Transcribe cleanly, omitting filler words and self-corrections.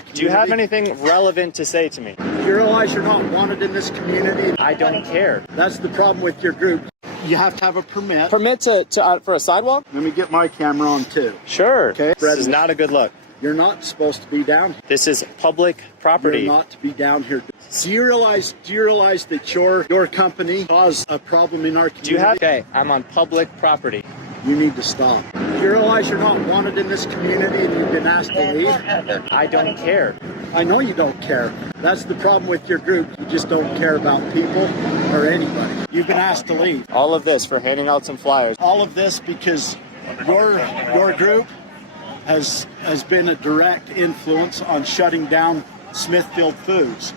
Do you have anything relevant to say to me? You realize you're not wanted in this community? I don't care. That's the problem with your group. You have to have a permit. Permit for a sidewalk? Let me get my camera on too. Sure. Okay. This is not a good look. You're not supposed to be down here. This is public property. You're not to be down here. Do you realize that your company caused a problem in our community? Do you have? Okay, I'm on public property. You need to stop. You realize you're not wanted in this community and you've been asked to leave? I don't care. I know you don't care. That's the problem with your group. You just don't care about people or anybody. You've been asked to leave. All of this for handing out some flyers. All of this because your group has been a direct influence on shutting down Smithfield Foods.